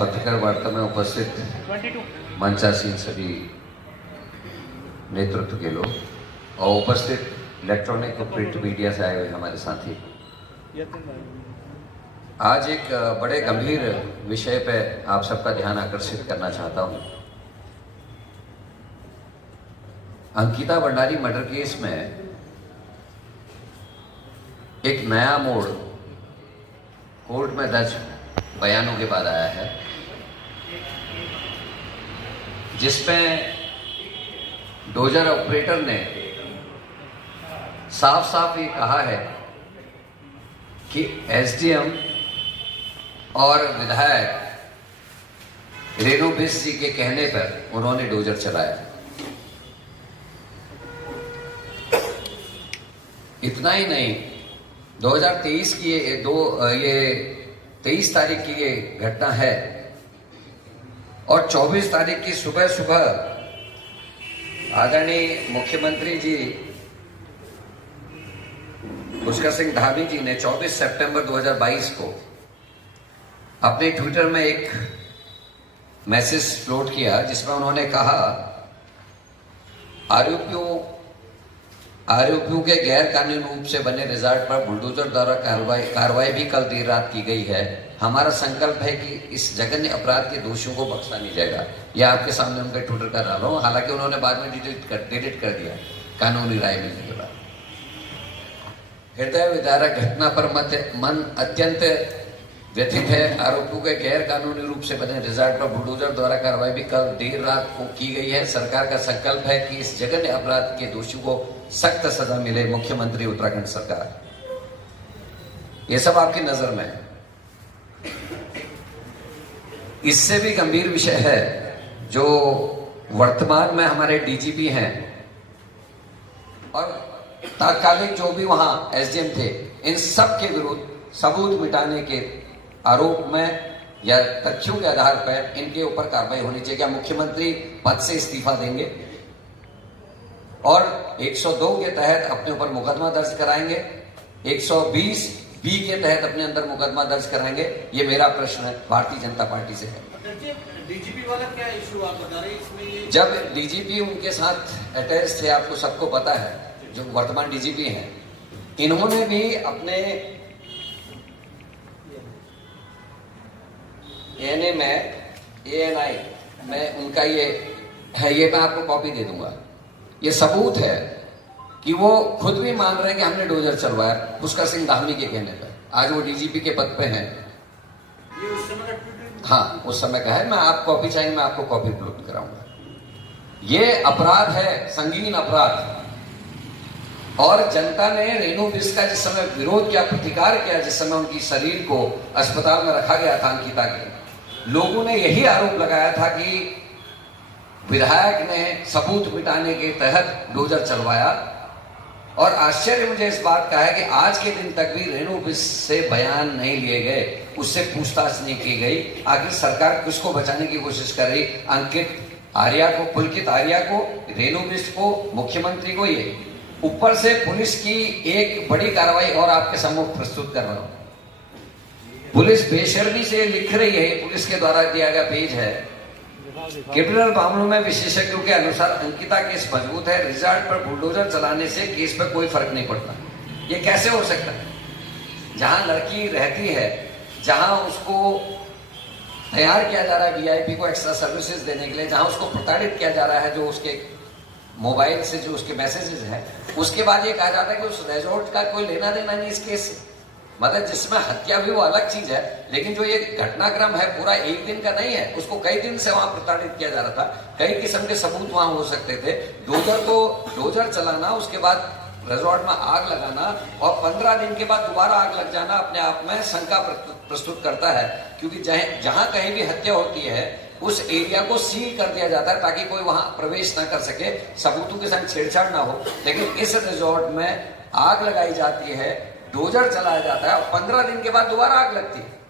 पत्रकार वार्ता में उपस्थित मंचासीन सभी नेतृत्व के लोग और उपस्थित इलेक्ट्रॉनिक और प्रिंट मीडिया से आए हुए हमारे साथी, आज एक बड़े गंभीर विषय पे आप सबका ध्यान आकर्षित करना चाहता हूं। अंकिता भंडारी मर्डर केस में एक नया मोड़ कोर्ट में दर्ज बयानों के बाद आया है, जिसमें डोजर ऑपरेटर ने साफ साफ ये कहा है कि एसडीएम और विधायक रेणु बिष्ट जी के कहने पर उन्होंने डोजर चलाया। इतना ही नहीं, 2023 की ये 23 तारीख की ये घटना है और 24 तारीख की सुबह सुबह आदरणीय मुख्यमंत्री जी पुष्कर सिंह धामी जी ने 24 सितंबर 2022 को अपने ट्विटर में एक मैसेज फ्लोट किया, जिसमें उन्होंने कहा आरोपियों के गैर कानूनी रूप से बने रिजॉर्ट पर बुलडोजर द्वारा कार्रवाई भी कल देर रात की गई है। हमारा संकल्प है कि इस जघन्य अपराध के दोषियों को बख्शा नहीं जाएगा। यह आपके सामने उनका ट्विटर कर रहा हूं, हालांकि उन्होंने बाद में डिलीट कर दिया कानूनी राय मिलने के बाद। हृदय विदारक घटना पर मन अत्यंत व्यथित है। आरोपियों के गैर कानूनी रूप से बने रिजॉर्ट पर बुलडोजर द्वारा कार्रवाई भी कल देर रात को की गई है। सरकार का संकल्प है कि इस जघन्य अपराध के दोषियों को सख्त सजा मिले। मुख्यमंत्री उत्तराखंड सरकार। ये सब आपकी नजर में है। इससे भी गंभीर विषय है जो वर्तमान में हमारे डीजीपी हैं और तात्कालिक जो भी वहां एसडीएम थे, इन सब के विरुद्ध सबूत मिटाने के आरोप में या तथ्यों के आधार पर इनके ऊपर कार्रवाई होनी चाहिए। क्या मुख्यमंत्री पद से इस्तीफा देंगे और 102 के तहत अपने ऊपर मुकदमा दर्ज कराएंगे, 120 बी के तहत अपने अंदर मुकदमा दर्ज कराएंगे? ये मेरा प्रश्न है भारतीय जनता पार्टी से है। डीजीपी वाला क्या इशू आप बता रहे हैं इसमें? ये जब डीजीपी उनके साथ अटैच थे, आपको सबको पता है, जो वर्तमान डीजीपी हैं, इन्होंने भी अपने एएनआई में उनका ये है, ये मैं आपको कॉपी दे दूंगा। ये सबूत है कि वो खुद भी मान रहे हैं कि हमने डोजर चलवाया पुष्कर सिंह धामी के कहने पर। आज वो डीजीपी के पद पे हैं। ये उस समय का ट्वीट? हाँ, उस समय का है। मैं आप कॉपी चाहेंगे, मैं आपको कॉपी अपलोड कराऊंगा। ये अपराध है, संगीन अपराध। और जनता ने रेणु बिष्ट का जिस समय विरोध किया, प्रतिकार किया, जिस समय उनकी शरीर को अस्पताल में रखा गया था अंकिता के, लोगों ने यही आरोप लगाया था कि विधायक ने सबूत मिटाने के तहत डोजर चलवाया। और आश्चर्य मुझे इस बात का है कि आज के दिन तक भी रेणु बिष्ट से बयान नहीं लिए गए, उससे पूछताछ नहीं की गई। आखिर सरकार किसको बचाने की कोशिश कर रही? अंकित आर्या को, पुलकित आर्या को, रेणु बिष्ट को, मुख्यमंत्री को? ये ऊपर से पुलिस की एक बड़ी कार्रवाई और आपके सम्मुख प्रस्तुत कर रहा हूं। पुलिस बेशर्मी से लिख रही है, पुलिस के द्वारा दिया गया पेज है, क्रिमिनल मामलों में विशेषज्ञों के अनुसार अंकिता केस मजबूत है, रिजॉर्ट पर बुलडोजर चलाने से केस पर कोई फर्क नहीं पड़ता। ये कैसे हो सकता है? जहां लड़की रहती है, जहां उसको तैयार किया जा रहा है वीआईपी को एक्स्ट्रा सर्विसेज देने के लिए, जहां उसको प्रताड़ित किया जा रहा है, जो उसके मोबाइल से जो उसके मैसेजेस हैं, उसके बाद ये कहा जाता है कि उस रिजॉर्ट का कोई लेना देना नहीं इस केस से। मतलब जिसमें हत्या भी वो अलग चीज है, लेकिन जो ये घटनाक्रम है पूरा एक दिन का नहीं है। उसको कई दिन से वहां प्रताड़ित किया जा रहा था, कई किस्म के सबूत वहां हो सकते थे। डोजर चलाना, उसके बाद रिजॉर्ट में आग लगाना और 15 दिन के बाद दोबारा आग लग जाना अपने आप में शंका प्रस्तुत करता है। क्योंकि जहां कहीं भी हत्या होती है उस एरिया को सील कर दिया जाता है ताकि कोई वहां प्रवेश ना कर सके, सबूतों के संग छेड़छाड़ ना हो। लेकिन इस रिजॉर्ट में आग लगाई जाती है, डोजर चलाया जाता है और 15 दिन के बाद दोबारा आग लगती है।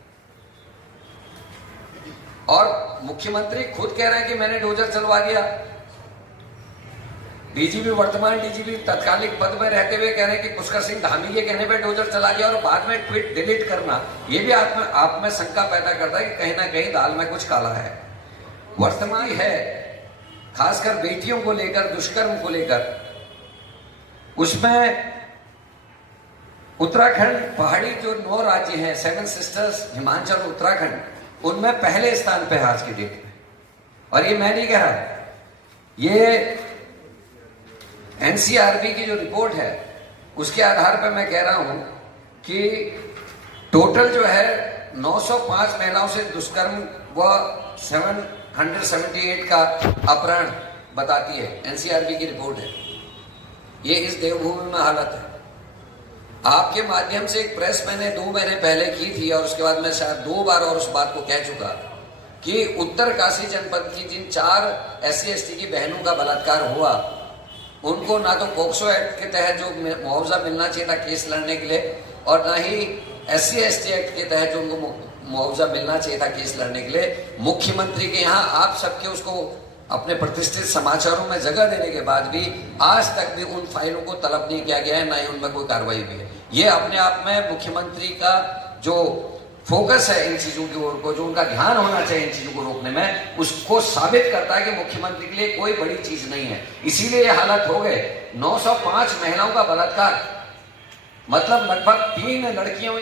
और मुख्यमंत्री खुद कह रहे हैं कि मैंने डोजर चलवा दिया। डीजीपी, वर्तमान डीजीपी तत्कालिक पद में रहते हुए कह रहे हैं कि पुष्कर सिंह धामी के कहने पे डोजर चला गया और बाद में ट्वीट डिलीट करना, ये भी आप में शंका पैदा करता है कि कहीं ना कहीं दाल में कुछ काला है। वर्तमान है, खासकर बेटियों को लेकर, दुष्कर्म को लेकर, उसमें उत्तराखंड, पहाड़ी जो 9 राज्य हैं, 7 सिस्टर्स, हिमाचल, उत्तराखंड, उनमें पहले स्थान पे आज की डेट में। और ये मैं नहीं कह रहा, ये एनसीआरबी की जो रिपोर्ट है उसके आधार पर मैं कह रहा हूं कि टोटल जो है 905 महिलाओं से दुष्कर्म व 778 का अपहरण बताती है, एनसीआरबी की रिपोर्ट है। ये इस देवभूमि में हालत है। आपके माध्यम से एक प्रेस मैंने 2 महीने पहले की थी और उसके बाद मैं शायद 2 बार और उस बात को कह चुका कि उत्तरकाशी जनपद की जिन 4 SC/ST की बहनों का बलात्कार हुआ, उनको ना तो पॉक्सो एक्ट के तहत जो मुआवजा मिलना चाहिए था केस लड़ने के लिए, और ना ही SC/ST एक्ट के तहत जो उनको मुआवजा मिलना चाहिए था केस लड़ने के लिए, मुख्यमंत्री के यहाँ आप सबके उसको अपने प्रतिष्ठित समाचारों में जगह देने के बाद भी आज तक भी उन फाइलों को तलब नहीं किया गया है, ना ही उनमें कोई कार्रवाई हुई है। ये अपने आप में मुख्यमंत्री का जो फोकस है इन चीजों की ओर को, जो उनका ध्यान होना चाहिए इन चीजों को रोकने में, उसको साबित करता है कि मुख्यमंत्री के लिए कोई बड़ी चीज नहीं है। इसीलिए ये हालत हो गए। 905 महिलाओं का बलात्कार, मतलब लगभग 3 लड़कियों